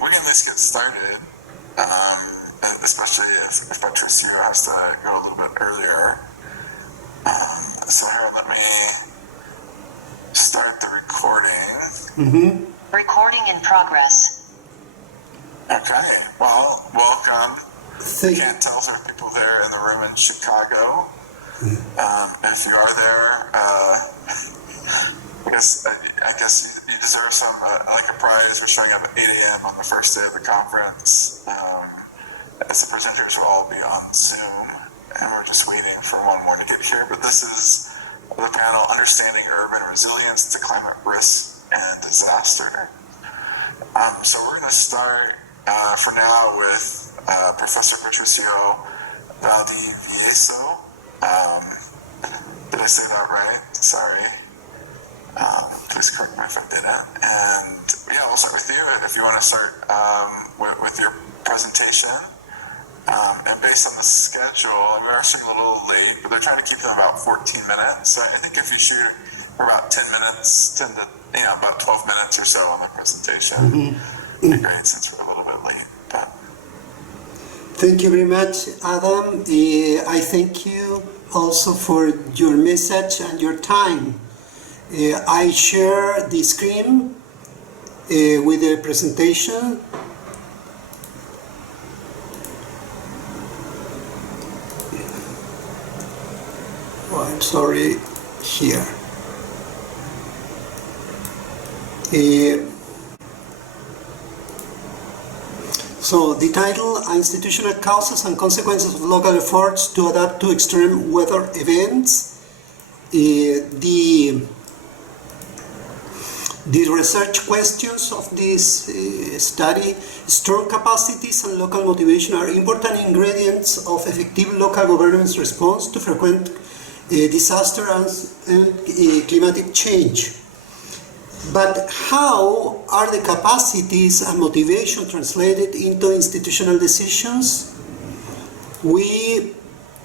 we can at least get started, especially if Patricio has to go a little bit earlier. So here, let me start the recording. Mm-hmm. Recording in progress. Okay, well, welcome. I can't tell if there are people there in the room in Chicago. If you are there, I guess you deserve some like a prize for showing up at 8 a.m. on the first day of the conference. As the presenters will all be on Zoom, and we're just waiting for one more to get here. But this is the panel, Understanding Urban Resilience to Climate Risk and Disaster. So we're going to start for now with Professor Patricio Valdivieso. Did I say that right? Sorry. Please correct me if I didn't. And yeah, we'll start with you if you want to start with your presentation. And based on the schedule, we're actually a little late, but they're trying to keep them about 14 minutes. So I think if you shoot about 10 minutes, about 12 minutes or so on the presentation, it'd be great since we're a little bit late. But. Thank you very much, Adam. I thank you also for your message and your time. I share the screen with the presentation. Oh, I'm sorry, here. So the title, Institutional Causes and Consequences of Local Efforts to Adapt to Extreme Weather Events. The research questions of this study: strong capacities and local motivation are important ingredients of effective local governance response to frequent disaster and climatic change. But how are the capacities and motivation translated into institutional decisions? We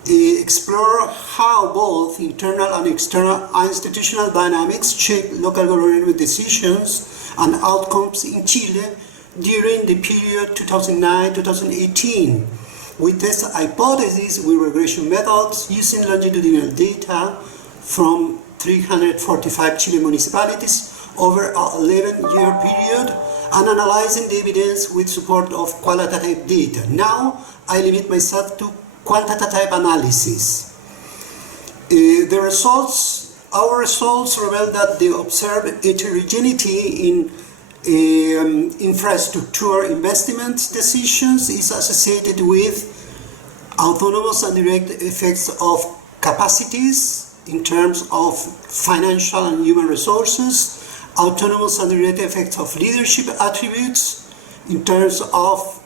explore how both internal and external institutional dynamics shape local government decisions and outcomes in Chile during the period 2009-2018. We test hypotheses with regression methods using longitudinal data from 345 Chilean municipalities over an 11-year period and analyzing the evidence with support of qualitative data. Now I limit myself to quantitative analysis. Our results reveal that the observed heterogeneity in infrastructure investment decisions is associated with autonomous and direct effects of capacities in terms of financial and human resources, autonomous and direct effects of leadership attributes in terms of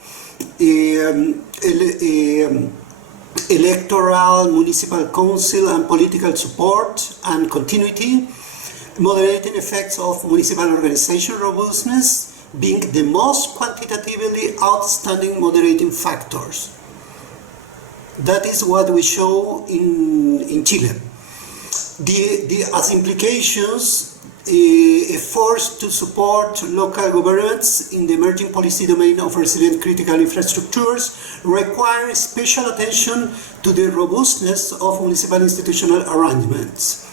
electoral, municipal council and political support and continuity, moderating effects of municipal organization robustness being the most quantitatively outstanding moderating factors. That is what we show in Chile. As implications, efforts to support local governments in the emerging policy domain of resilient critical infrastructures require special attention to the robustness of municipal institutional arrangements.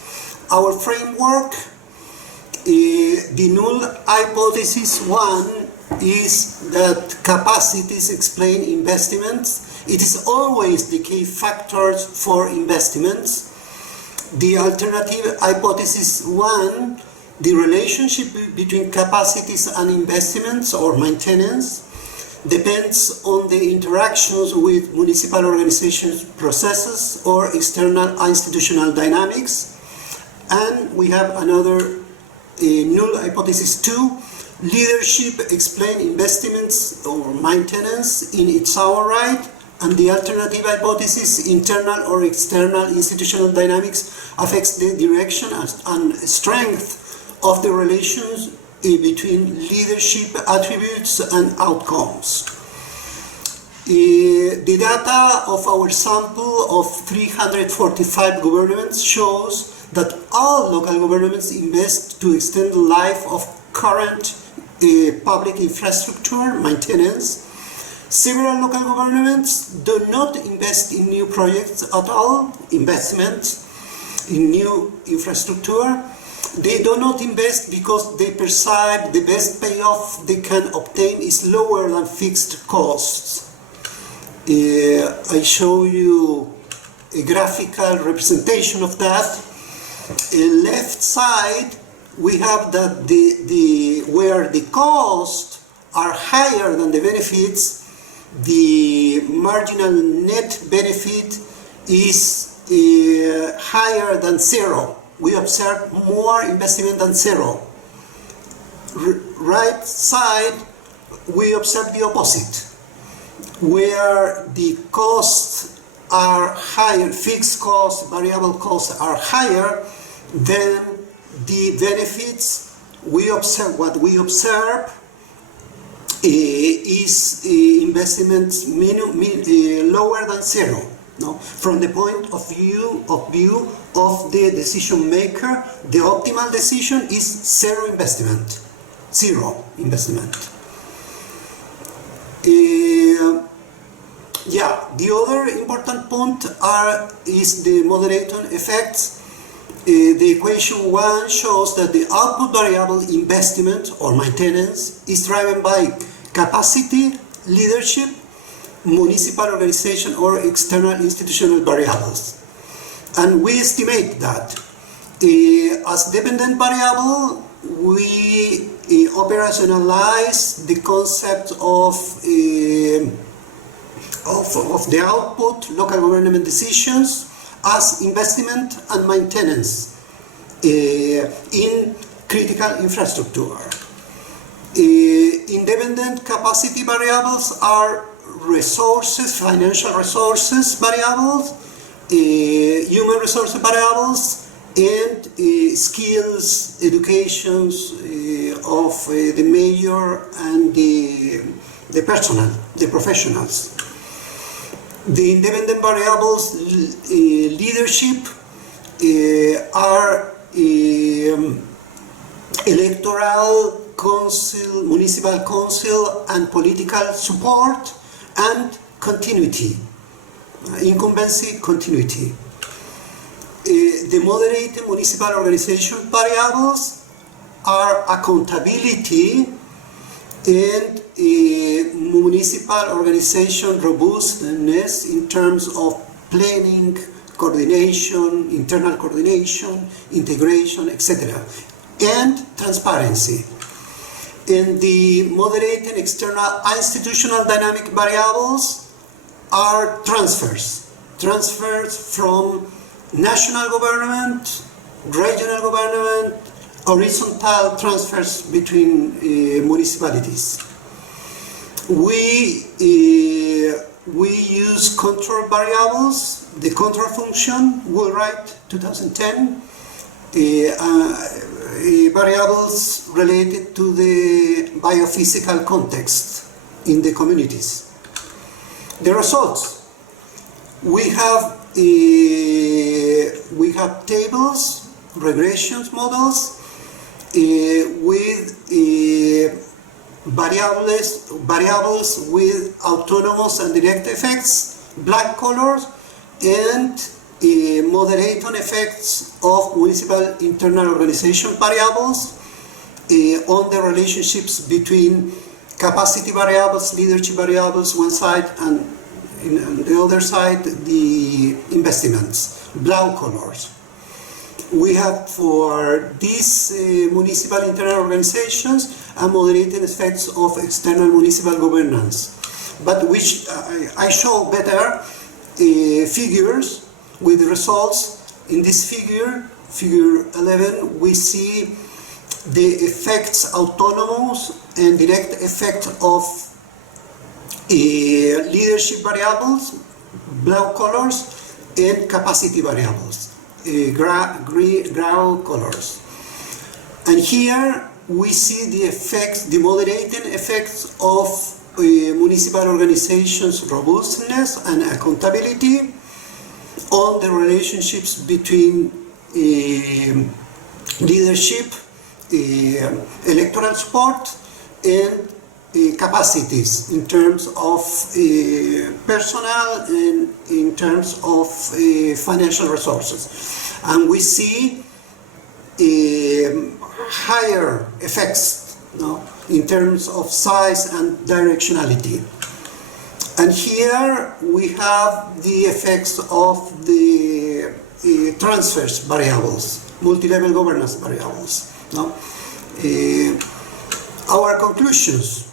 Our framework, the null hypothesis 1 is that capacities explain investments. It is always the key factors for investments. The alternative hypothesis 1, the relationship between capacities and investments or maintenance depends on the interactions with municipal organization processes or external institutional dynamics. And we have another null hypothesis 2, leadership explains investments or maintenance in its own right, and the alternative hypothesis, internal or external institutional dynamics, affects the direction and strength of the relations between leadership attributes and outcomes. The data of our sample of 345 governments shows that all local governments invest to extend the life of current public infrastructure maintenance. Several local governments do not invest in new projects at all, investments in new infrastructure. They do not invest because they perceive the best payoff they can obtain is lower than fixed costs. I show you a graphical representation of that. Left side, we have that where the costs are higher than the benefits, the marginal net benefit is higher than zero. We observe more investment than zero. Right side, we observe the opposite, where the costs are higher, fixed costs, variable costs are higher than the benefits. We observe what we observe is investments lower than zero. No? From the point of view of the decision maker, the optimal decision is zero investment. The other important point is the moderating effects. The equation 1 shows that the output variable investment or maintenance is driven by capacity, leadership, municipal organization, or external institutional variables. And we estimate that as dependent variable, we operationalize the concept of the output, local government decisions, as investment and maintenance in critical infrastructure. Independent capacity variables are resources, financial resources variables, human resources variables, and skills, educations of the mayor and the personnel, the professionals. The independent variables leadership are electoral council, municipal council, and political support, and continuity, incumbency, continuity. The moderate municipal organization variables are accountability and municipal organization robustness in terms of planning, coordination, internal coordination, integration, etc., and transparency. And the moderate and external institutional dynamic variables are transfers from national government, regional government, horizontal transfers between municipalities. We use control variables. The control function, we'll write 2010, variables related to the biophysical context in the communities. The results, we have tables, regressions models with variables with autonomous and direct effects, black colors, and moderating effects of municipal internal organization variables on the relationships between capacity variables, leadership variables, one side, and on the other side, the investments, blue colors. We have for these municipal internal organizations a moderating effects of external municipal governance, but which I show better figures with results. In this figure, figure 11, we see the effects, autonomous and direct effect of leadership variables, blue colors, and capacity variables, gray colors. And here we see the effects, the moderating effects of municipal organizations' robustness and accountability on the relationships between leadership, electoral support, and capacities in terms of personnel and in terms of financial resources. And we see higher effects, in terms of size and directionality. And here we have the effects of the transfers variables, multi-level governance variables. Our conclusions.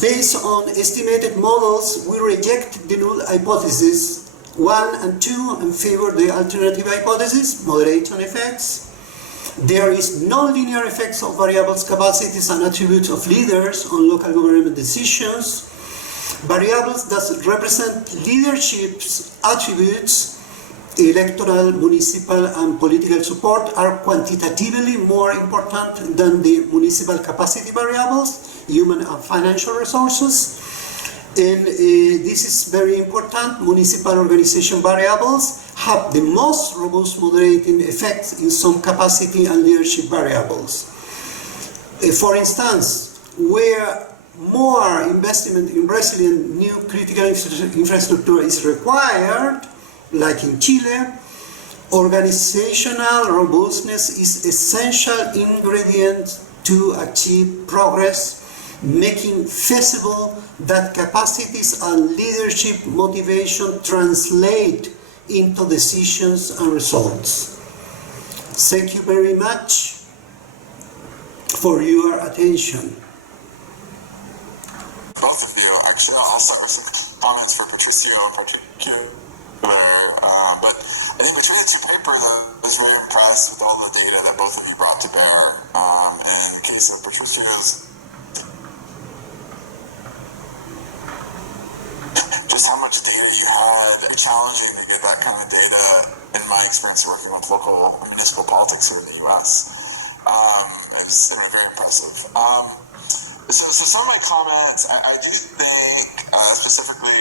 Based on estimated models, we reject the null hypothesis 1 and 2 and favor the alternative hypothesis, moderation effects. There is non-linear effects of variables, capacities, and attributes of leaders on local government decisions. Variables that represent leadership's attributes, electoral, municipal, and political support, are quantitatively more important than the municipal capacity variables, human and financial resources. And this is very important. Municipal organization variables have the most robust moderating effects in some capacity and leadership variables. For instance, where more investment in resilient new critical infrastructure is required, like in Chile, organizational robustness is essential ingredient to achieve progress, making feasible that capacities and leadership motivation translate into decisions and results. Thank you very much for your attention. Both of you, actually, I'll start with some comments for Patricio in particular. But I think between the two papers, I was very impressed with all the data that both of you brought to bear. And in the case of Patricio's, just how much data you had, challenging to get that kind of data in my experience working with local municipal politics here in the U.S. It's very impressive. So some of my comments, I do think, specifically,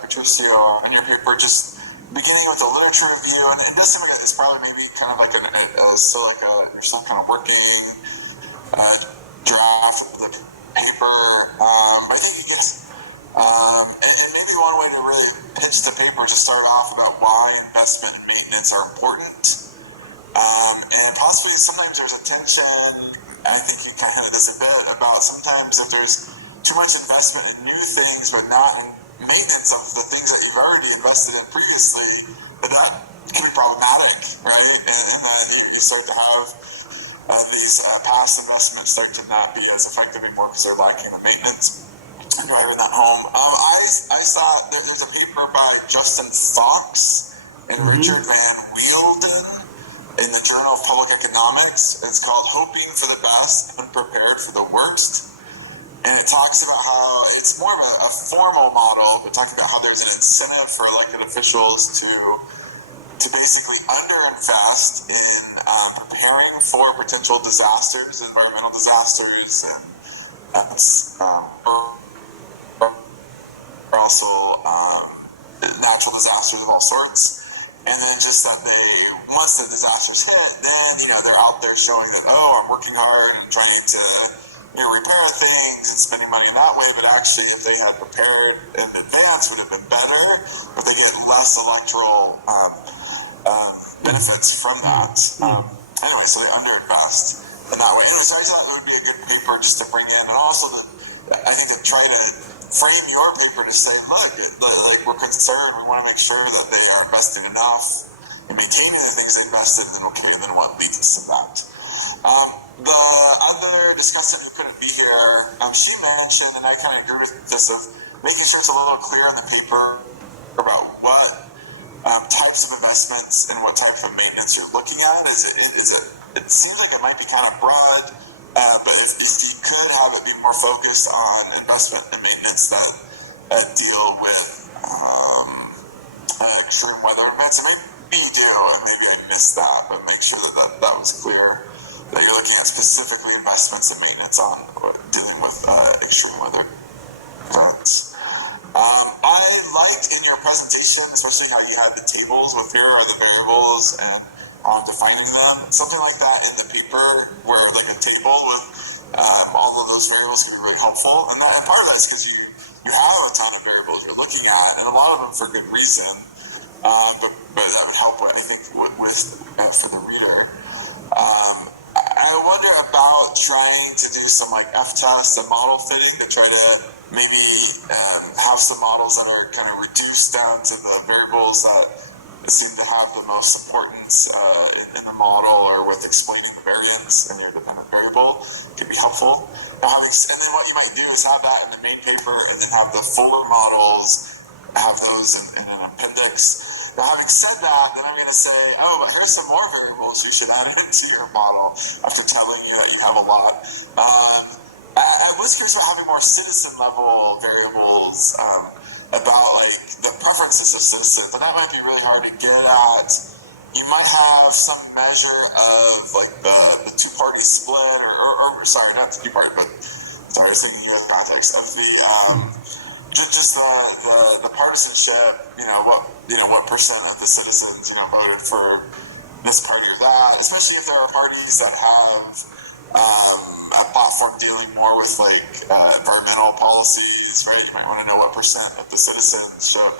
Patricio, in your paper, just beginning with the literature review, and it does seem like it's probably maybe kind of like you're still kind of working draft of the paper. I think you guys, and maybe one way to really pitch the paper is to start off about why investment and maintenance are important. And possibly sometimes there's a tension, I think you kind of this a bit, about sometimes if there's too much investment in new things but not maintenance of the things that you've already invested in previously, that can be problematic, right? And you start to have these past investments start to not be as effective anymore because they're lacking the maintenance and driving that home. I saw there's a paper by Justin Fox and Richard Van Wielden in the Journal of Public Economics. It's called Hoping for the Best and Prepared for the Worst. And it talks about how it's more of a formal model, but talking about how there's an incentive for elected officials to basically underinvest in preparing for potential disasters, environmental disasters, and or also natural disasters of all sorts. And then just that once the disasters hit, then, they're out there showing that, I'm working hard and trying to, repair things and spending money in that way. But actually, if they had prepared in advance, would have been better. But they get less electoral benefits from that. Anyway, so they underinvest in that way. Anyway, so I thought it would be a good paper just to bring in. And also, I think to try to frame your paper to say, look, we're concerned, we want to make sure that they are investing enough in maintaining the things they invested in, and then what leads to that. The other discussant who couldn't be here, she mentioned, and I kind of agree with this, of making sure it's a little clear in the paper about what types of investments and what type of maintenance you're looking at. It seems like it might be kind of broad, but if you could have it be more focused on investment and maintenance that deal with extreme weather events, and maybe you do, and maybe I missed that, but make sure that was clear, that you're looking at specifically investments and maintenance on dealing with extreme weather events. I liked in your presentation, especially how you had the tables with here are the variables and defining them. Something like that in the paper, where like a table with all of those variables can be really helpful. And part of that is because you have a ton of variables you're looking at, and a lot of them for good reason. But that would help, I think, for the reader. I wonder about trying to do some like F-tests and model fitting to try to maybe have some models that are kind of reduced down to the variables that seem to have the most importance in the model, or with explaining the variance in your dependent variable can be helpful. And then what you might do is have that in the main paper, and then have the fuller models, have those in an appendix. Now, having said that, then I'm going to say, oh, here's some more variables you should add into your model after telling you that you have a lot. I was curious about having more citizen-level variables about like the preferences of citizens, and that might be really hard to get at. You might have some measure of like the two-party split, or sorry, not the two-party, but sorry, I was thinking U.S. context of the just the partisanship. What percent of the citizens voted for this party or that, especially if there are parties that have a platform dealing more with like environmental policies, right? You might want to know what percent of the citizenship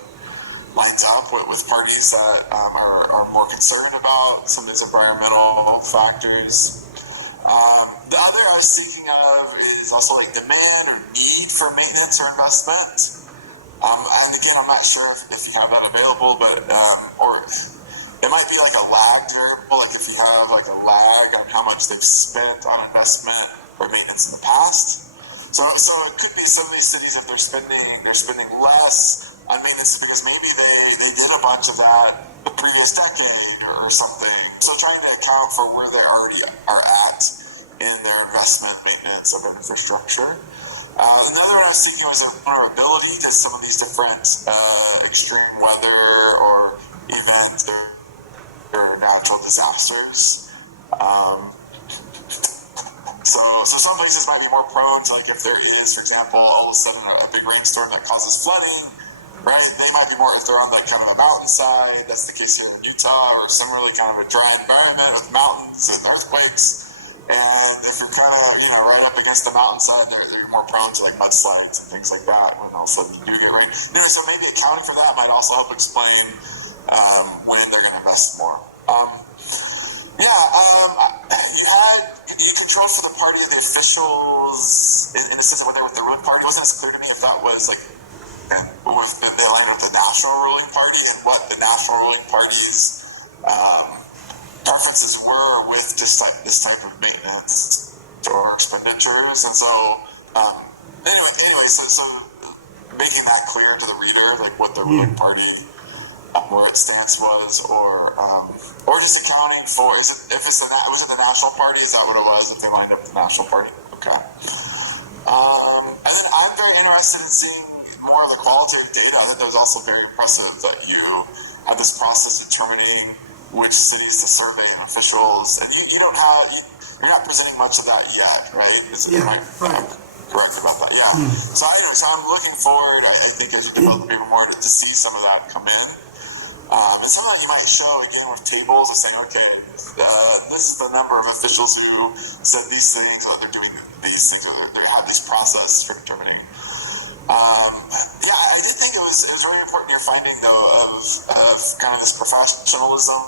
lines up with parties that are more concerned about some of these environmental factors. The other I was thinking of is also like demand or need for maintenance or investment. And again, I'm not sure if you have that available, but or it might be like a lag variable, like if you have like a lag on how much they've spent on investment or maintenance in the past. So it could be some of these cities, if they're spending less on maintenance because maybe they did a bunch of that the previous decade or something. So trying to account for where they already are at in their investment maintenance of infrastructure. Another one I was thinking was a vulnerability to some of these different extreme weather or events or natural disasters. So some places might be more prone to, like, if there is, for example, all of a sudden a big rainstorm that causes flooding, right? They might be more if they're on like kind of a mountainside. That's the case here in Utah, or similarly kind of a dry environment with mountains and earthquakes. And if you're kind of, right up against the mountainside, they're more prone to like mudslides and things like that when all of a sudden you do get rain. Anyway, so maybe accounting for that might also help explain when they're going to invest more. You controlled for the party of the officials in a sense when they were with the ruling party. It wasn't as clear to me if that was like if they aligned with the national ruling party and what the national ruling party's preferences were with just like this type of maintenance or expenditures. And so anyway, so making that clear to the reader, like what the ruling party where its stance was, or just accounting for was it the national party? Is that what it was? If they lined up with the national party, okay. And then I'm very interested in seeing more of the qualitative data. I think that was also very impressive that you had this process determining which cities to survey and officials, and you're not presenting much of that yet, right? Correct about that, yeah. So I'm looking forward, I think, as you develop even more to see some of that come in. And some of that you might show, again, with tables of saying, okay, this is the number of officials who said these things, or they're doing these things, or they have this process for determining. I did think it was really important in your finding, though, of kind of this professionalism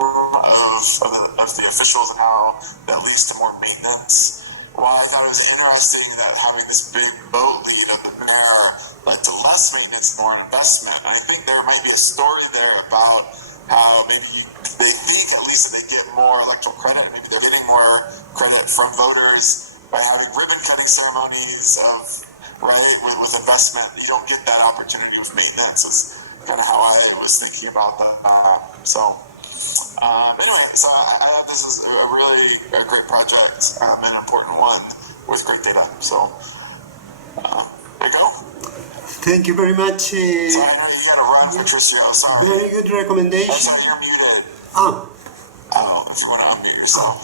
of the officials and how that leads to more maintenance. Well, I thought it was interesting that having this big boat lead of the mayor led to less maintenance and more investment. And I think there might be a story there about how maybe they think at least that they get more electoral credit. Maybe they're getting more credit from voters by having ribbon cutting ceremonies with investment. You don't get that opportunity with maintenance. Is kind of how I was thinking about that. Anyway, so this is a great project and an important one with great data. So there you go. Thank you very much. So I know you got to run, Patricio. Sorry. Very good recommendation. I'm sorry, you're muted. If you want to unmute yourself.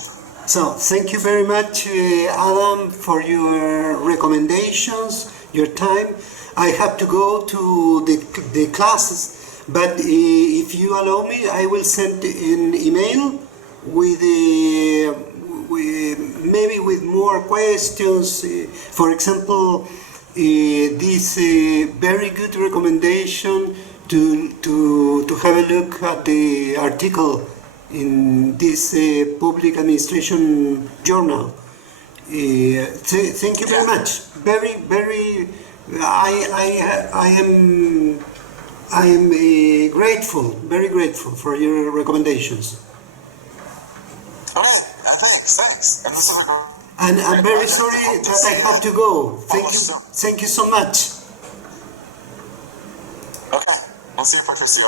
So thank you very much, Adam, for your recommendations, your time. I have to go to the classes. But if you allow me, I will send an email with maybe with more questions. For example, this very good recommendation to have a look at the article in this public administration journal. Thank you very much. Very. I am grateful, very grateful for your recommendations. Okay, thanks. And this is And I'm very sorry that I have to go. Thank you so much. Okay, we'll see you, Patricio.